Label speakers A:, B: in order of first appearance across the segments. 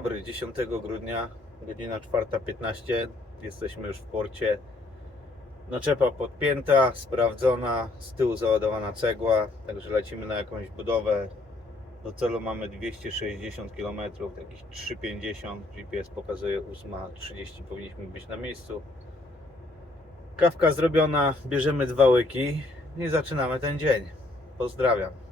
A: Dobry, 10 grudnia, godzina 4.15. Jesteśmy już w porcie. Naczepa podpięta, sprawdzona, z tyłu załadowana cegła, także lecimy na jakąś budowę. Do celu mamy 260 km, jakieś 350. GPS pokazuje 8.30, powinniśmy być na miejscu. Kawka zrobiona, bierzemy dwa łyki i zaczynamy ten dzień. Pozdrawiam.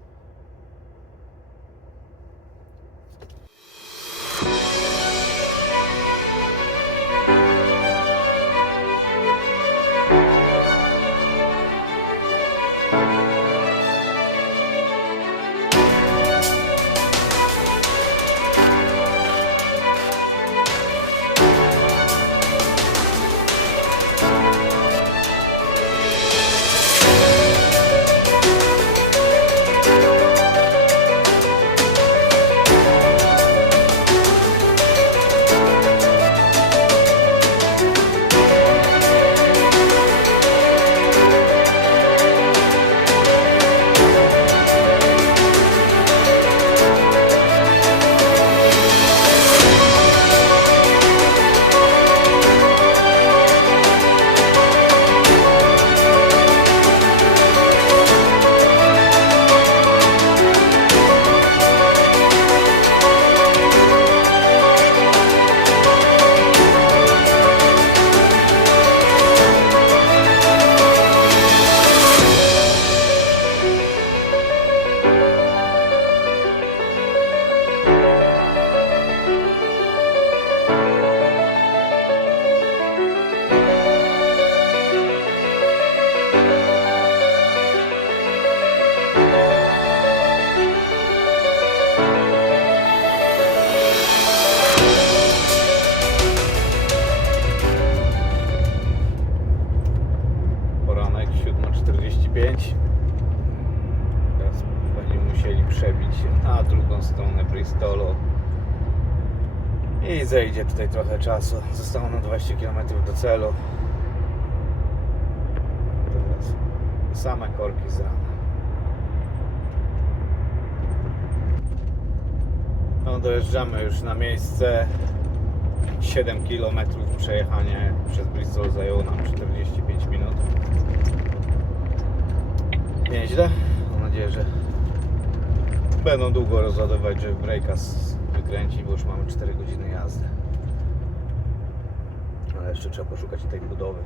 A: 7.45. Teraz będziemy musieli przebić się na drugą stronę Bristolu. I zejdzie tutaj trochę czasu. Zostało nam 20 km do celu. Teraz same korki z rana. No dojeżdżamy już na miejsce. 7 km przejechanie przez Bristol zajęło nam 45 minut. Nieźle. Mam nadzieję, że będą długo rozładować, żeby breakas wykręcić, bo już mamy 4 godziny jazdy. Ale jeszcze trzeba poszukać tej budowy.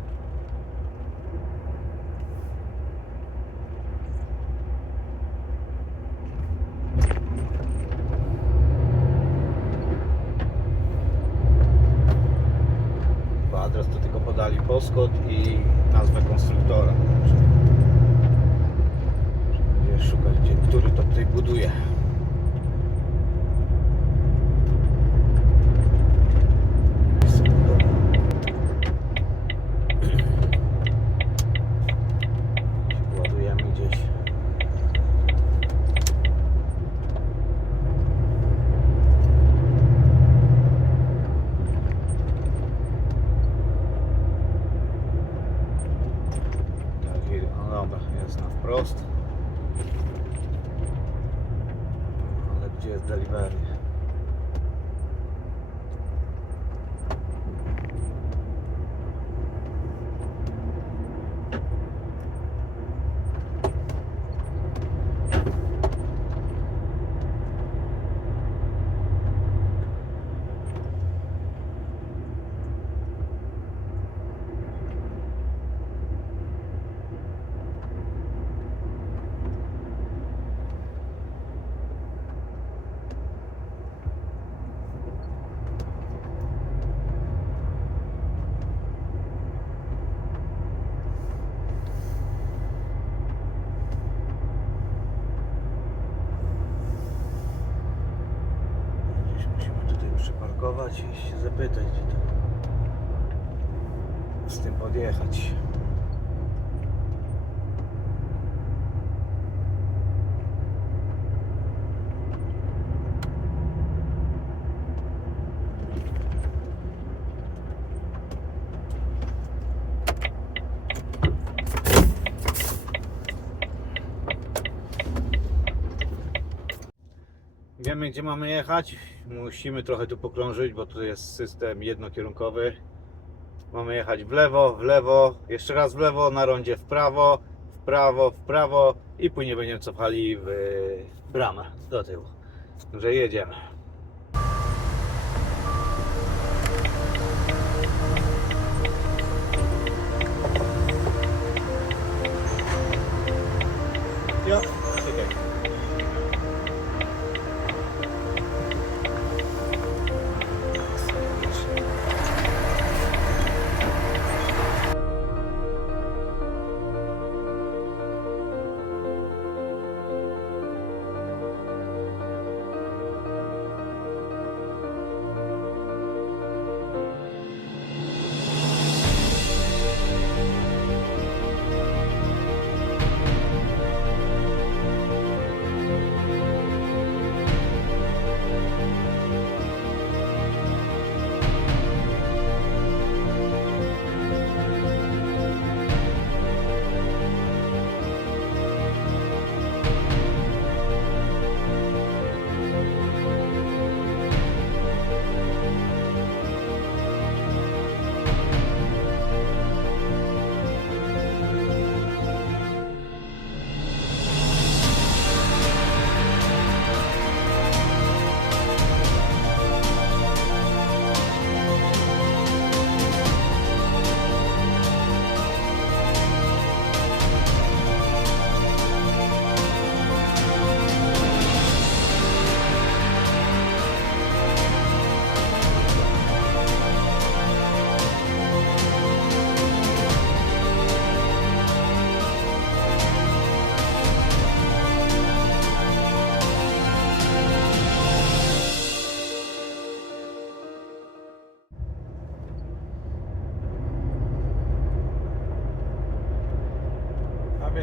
A: Adres to tylko podali poskot i nazwę konstruktora. Gdzie jest delivery? Przyparkować i się zapytać, gdzie to z tym podjechać. Wiemy gdzie mamy jechać. Musimy trochę tu pokrążyć, bo tu jest system jednokierunkowy. Mamy jechać w lewo, w lewo, jeszcze raz w lewo, na rondzie w prawo, w prawo, w prawo i później będziemy cofali w bramę do tyłu. Także jedziemy.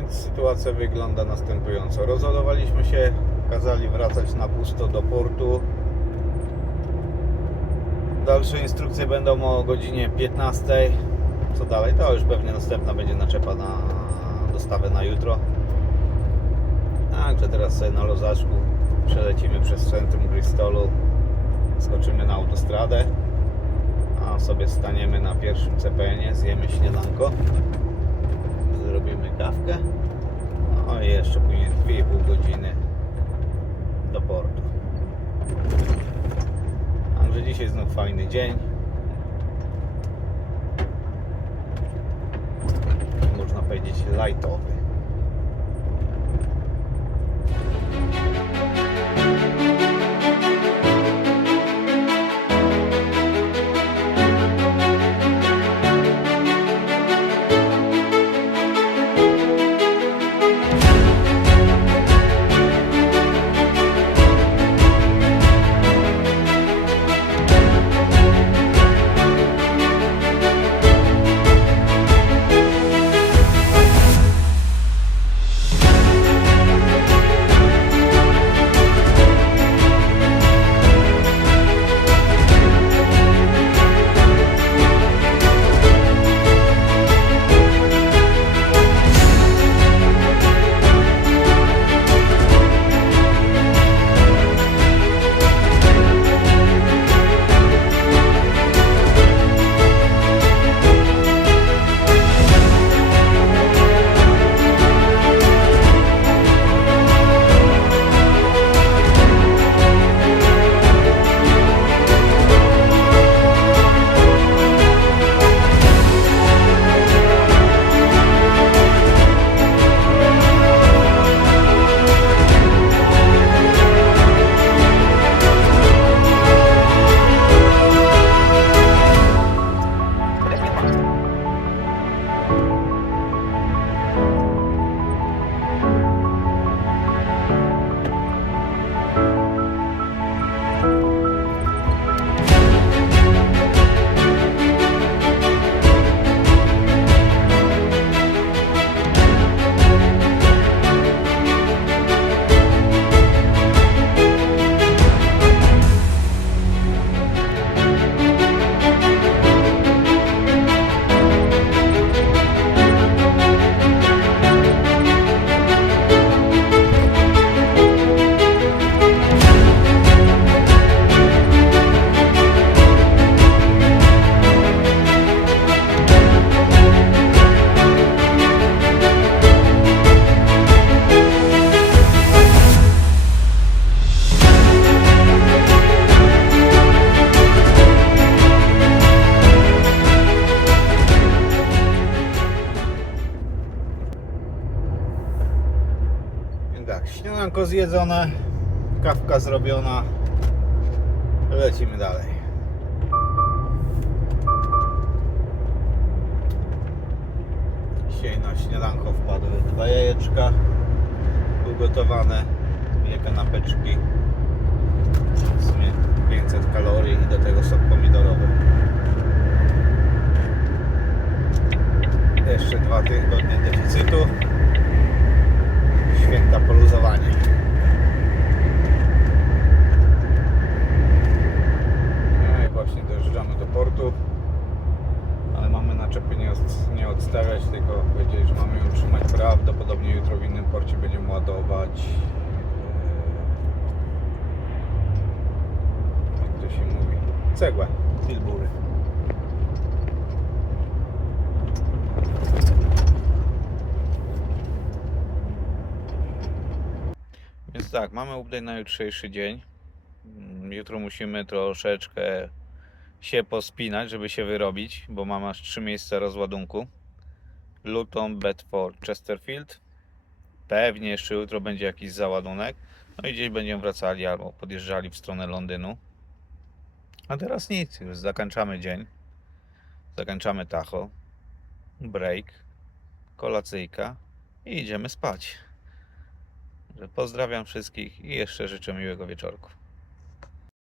A: Sytuacja wygląda następująco. Rozładowaliśmy się, kazali wracać na pusto do portu. Dalsze instrukcje będą o godzinie 15. Co dalej? To już pewnie następna będzie naczepa na dostawę na jutro. Także teraz sobie na lozaczku przelecimy przez centrum Bristolu, skoczymy na autostradę, a sobie staniemy na pierwszym CPN-ie, zjemy śniadanko zrobimy kawkę. No i jeszcze później 2,5 godziny do portu. Także dzisiaj znów fajny dzień. Można powiedzieć lightowy. Śniadanko zjedzone, kawka zrobiona. Lecimy dalej. Dzisiaj na śniadanko wpadły dwa jajeczka ugotowane, dwie kanapeczki. W sumie 500 kalorii i do tego sok pomidorowy. Jeszcze dwa tygodnie deficytu. Święta poluzowanie. No i właśnie dojeżdżamy do portu. Ale mamy naczepy nie, od, nie odstawiać, tylko powiedzieli, że mamy ją trzymać prawdopodobnie jutro w innym porcie będziemy ładować e, jak to się mówi cegłę. Więc tak, mamy update na jutrzejszy dzień. Mm, Jutro musimy troszeczkę się pospinać, żeby się wyrobić, bo mam aż trzy miejsca rozładunku. Luton, Bedford, Chesterfield. Pewnie jeszcze jutro będzie jakiś załadunek. No i gdzieś będziemy wracali albo podjeżdżali w stronę Londynu. A teraz nic, już zakończamy dzień. Zakończamy tacho. Break. Kolacyjka. I idziemy spać. Pozdrawiam wszystkich i jeszcze życzę miłego wieczorku.